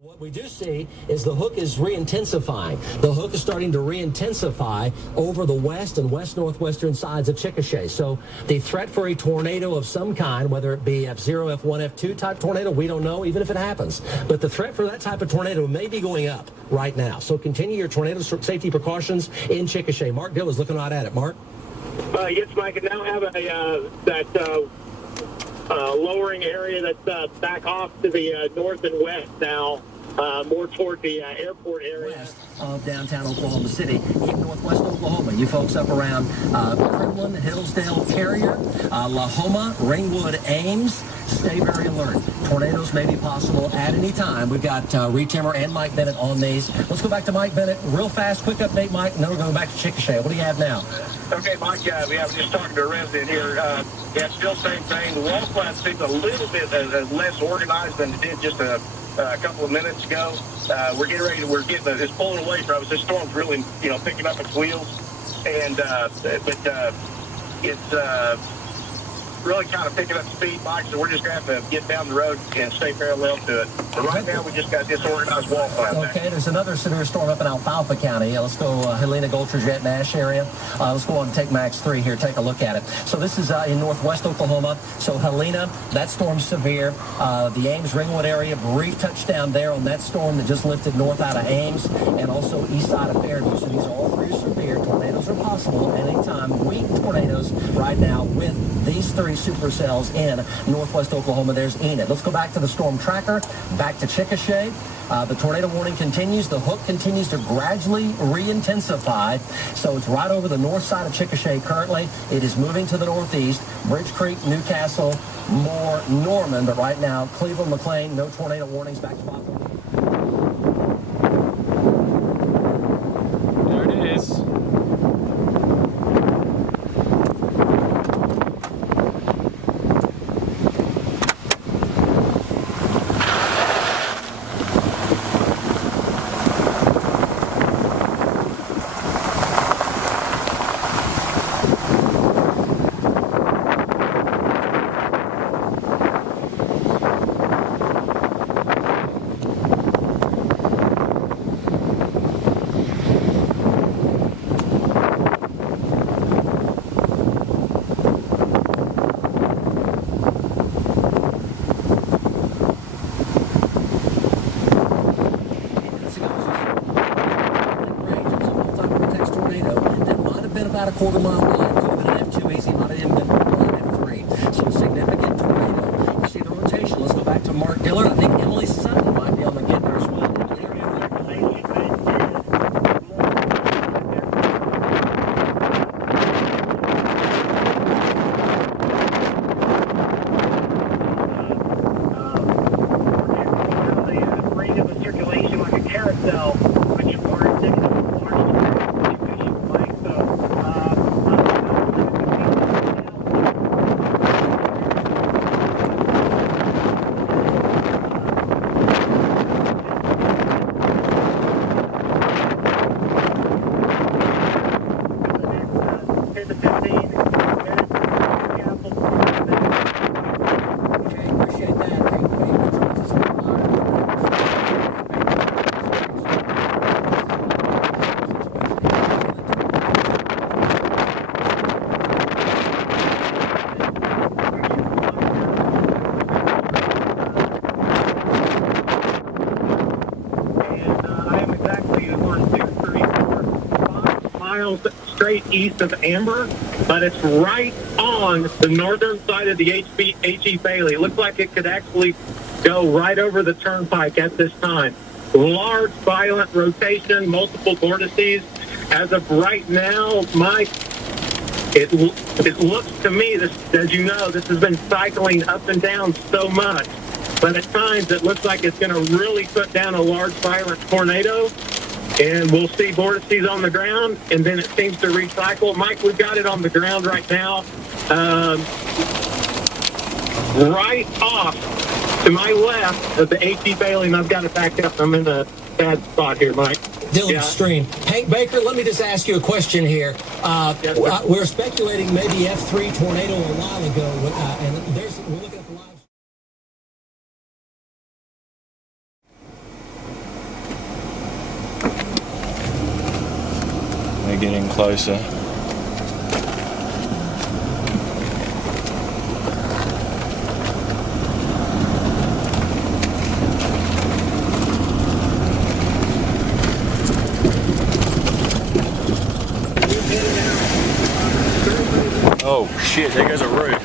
What we do see is the hook is re-intensifying. The hook is starting to re-intensify over the west and west-northwestern sides of Chickasha. So the threat for a tornado of some kind, whether it be F0, F1, F2 type tornado, we don't know, even if it happens. But the threat for that type of tornado may be going up right now. So continue your tornado safety precautions in Chickasha. Mark Dill is looking right at it. Mark? Yes, Mike. I now have lowering area that's back off to the north and west now, more toward the airport area. West of downtown Oklahoma City, in northwest Oklahoma. You folks up around Cleveland, Hillsdale, Carrier, Lahoma, Ringwood, Ames, stay very alert. Tornadoes may be possible at any time. We've got Reed Timmer and Mike Bennett on these. Let's go back to Mike Bennett. Real fast, quick update, Mike, and then we're going back to Chickasha. What do you have now? Okay, Mike, we have just talking to a resident here. Yeah, still same thing. The wall flat seems a little bit less organized than it did just a couple of minutes ago. We're getting ready. It's pulling away from us. This storm's really, picking up its wheels, and it's really kind of picking up speed, Mike. So we're just going to have to get down the road and stay parallel to it. But right now, we just got disorganized wall flat. Okay, there's another severe storm up in Alfalfa County. Let's go Helena, Gulcher, Jet, Nash area. Let's go on and take Max 3 here. Take a look at it. So this is in northwest Oklahoma. So Helena, that storm's severe. The Ames, Ringwood area, brief touchdown there on that storm that just lifted north out of Ames and also east side of Fairview. So these are all three severe. Tornadoes are possible anytime. Weak tornadoes right now with these three supercells in northwest Oklahoma. There's Enid. Let's go back to the storm tracker, back to Chickasha. The tornado warning continues. The hook continues to gradually re-intensify. So it's right over the north side of Chickasha currently. It is moving to the northeast. Bridge Creek, Newcastle, Moore, Norman. But right now, Cleveland, McLean, no tornado warnings. Back to Bob. There it is. About a quarter mile wide, could have been an F2 easy, might have even been an F3. So significant tornado. You see the rotation. Let's go back to Mark Dillard. I think Emily Sutton might be on the get there as well. Circulation like a carousel, which warrants it. Straight east of Amber, but it's right on the northern side of the H.E. Bailey. It looks like it could actually go right over the Turnpike at this time. Large, violent rotation, multiple vortices. As of right now, Mike, it looks to me, as you know, this has been cycling up and down so much, but at times it looks like it's going to really put down a large, violent tornado. And we'll see vortices on the ground, and then it seems to recycle. Mike, we've got it on the ground right now. Right off to my left of the H.E. Bailey, and I've got it back up. I'm in a bad spot here, Mike. Dylan Stream. Hank Baker, let me just ask you a question here. Yes, we're speculating maybe F3 tornado a while ago, and we're looking at the live. closer. Oh shit, there goes a roof.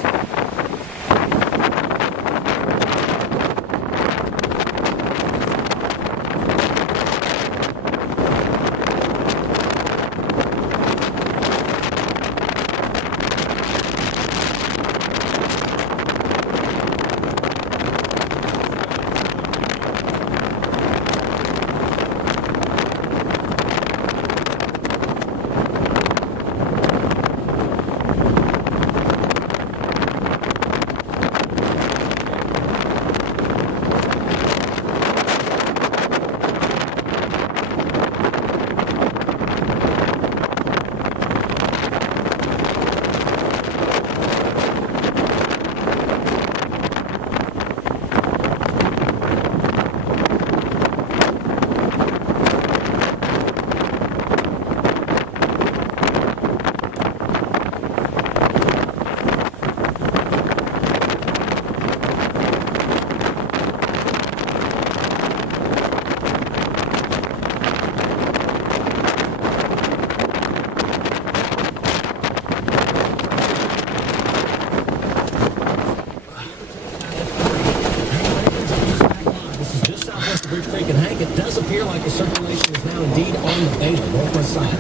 It does appear like the circulation is now indeed on the Bailey, northwest side.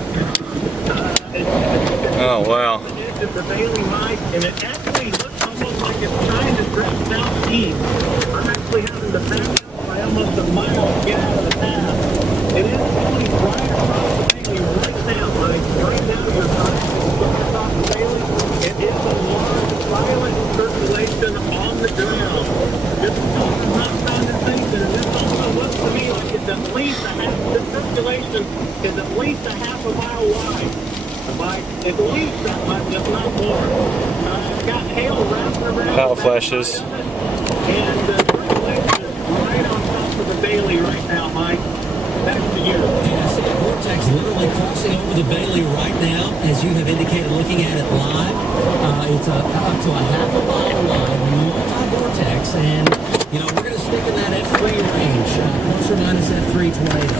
Oh, wow. The Bailey might, and it actually looks almost like it's trying to drift southeast. I'm actually having to back up by almost a mile to get out of the path. It is going right across the Bailey right now, Mike. Right now, you're going across the Bailey. It is a large, violent circulation on the ground. This is not condensation, and this also looks to me like it's at least a half. This circulation is at least a half a mile wide. Like, at least that much, if not more. It's got hail wrapped around. Power flashes. And the circulation is right on top of the Bailey right now, Mike. Back to you. Yeah, I see a vortex literally crossing over the Bailey right now, as you have indicated, looking at it live. It's up to a half a mile wide, multi-vortex, and, you know, we're going to stick in that F3 range, plus or minus F3 tornado.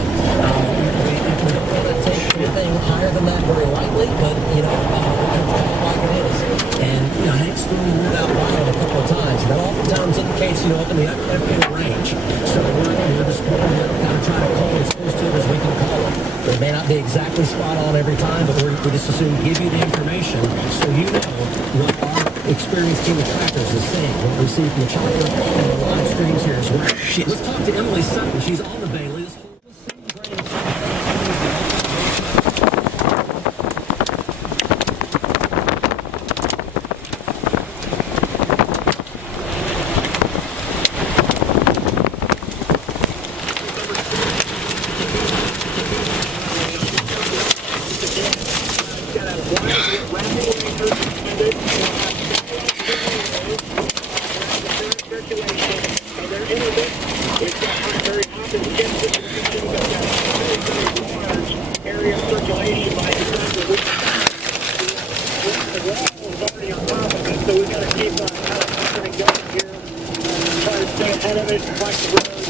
We don't want to take anything higher than that very lightly, but, you know, we're going to call it like it is. And, you know, Hank's threw the word out wild a couple of times. That oftentimes indicates, you know, up in the upper F3 range. So we're just going to kind of try to call it as close to it as we can call it. It may not be exactly spot on every time, but we just assume give you the information so you know what our experienced team of trackers is saying. What we see from the chopper and the live streams here as well. Let's talk to Emily Sutton. She's on the Bailey. This area of circulation by the time that the wall is already on top of it, so we got to keep going here, try to stay ahead of it, fight the road.